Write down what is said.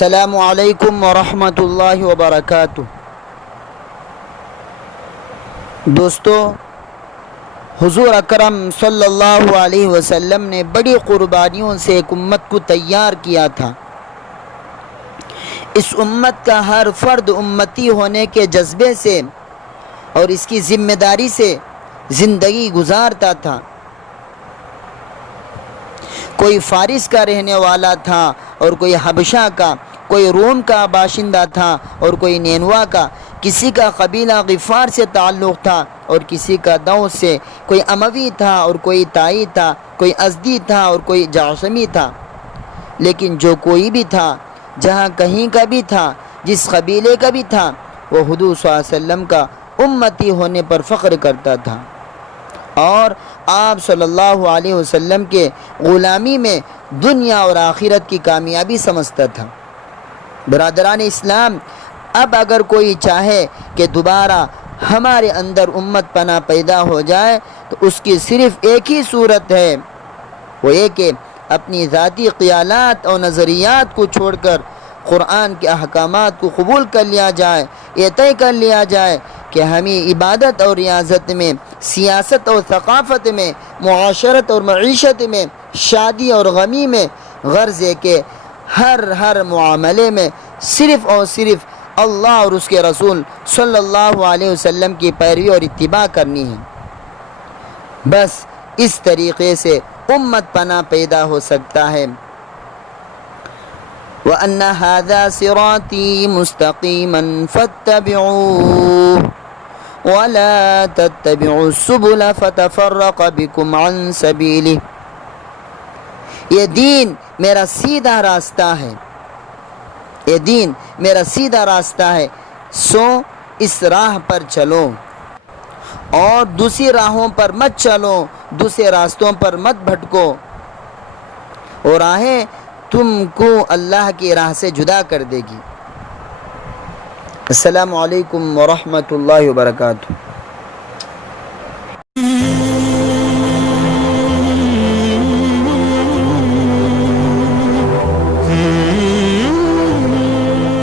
السلام علیکم ورحمۃ اللہ وبرکاتہ۔ دوستو، حضور اکرم صلی اللہ علیہ وسلم نے بڑی قربانیوں سے ایک امت کو تیار کیا تھا۔ اس امت کا ہر فرد امتی ہونے کے جذبے سے اور اس کی ذمہ داری سے زندگی گزارتا تھا۔ کوئی فارس کا رہنے والا تھا اور کوئی حبشہ کا، کوئی روم کا باشندہ تھا اور کوئی نینوا کا، کسی کا قبیلہ غفار سے تعلق تھا اور کسی کا دوس سے، کوئی اموی تھا اور کوئی تائی تھا، کوئی ازدی تھا اور کوئی جعشمی تھا۔ لیکن جو کوئی بھی تھا، جہاں کہیں کا بھی تھا، جس قبیلے کا بھی تھا، وہ حضور صلی اللہ علیہ وسلم کا امتی ہونے پر فخر کرتا تھا اور آپ صلی اللہ علیہ وسلم کے غلامی میں دنیا اور آخرت کی کامیابی سمجھتا تھا۔ برادران اسلام، اب اگر کوئی چاہے کہ دوبارہ ہمارے اندر امت پناہ پیدا ہو جائے تو اس کی صرف ایک ہی صورت ہے، وہ یہ کہ اپنی ذاتی خیالات اور نظریات کو چھوڑ کر قرآن کے احکامات کو قبول کر لیا جائے۔ یہ طے کر لیا جائے کہ ہمیں عبادت اور ریاضت میں، سیاست اور ثقافت میں، معاشرت اور معیشت میں، شادی اور غمی میں، غرض ہے کہ ہر معاملے میں صرف اور صرف اللہ اور اس کے رسول صلی اللہ علیہ وسلم کی پیروی اور اتباع کرنی ہے۔ بس اس طریقے سے امت پناہ پیدا ہو سکتا ہے۔ وَأَنَّ هَذَا صِرَاطِي مُسْتَقِيمًا فَاتَّبِعُوهُ وَلَا تَتَّبِعُوا السُّبُلَ فَتَفَرَّقَ بِكُمْ عَنْ سَبِيلِهِ۔ یہ دین میرا سیدھا راستہ ہے، یہ دین میرا سیدھا راستہ ہے، سو اس راہ پر چلو اور دوسری راہوں پر مت چلو، دوسرے راستوں پر مت بھٹکو، اور راہیں تم کو اللہ کی راہ سے جدا کر دے گی۔ السلام علیکم ورحمۃ اللہ وبرکاتہ۔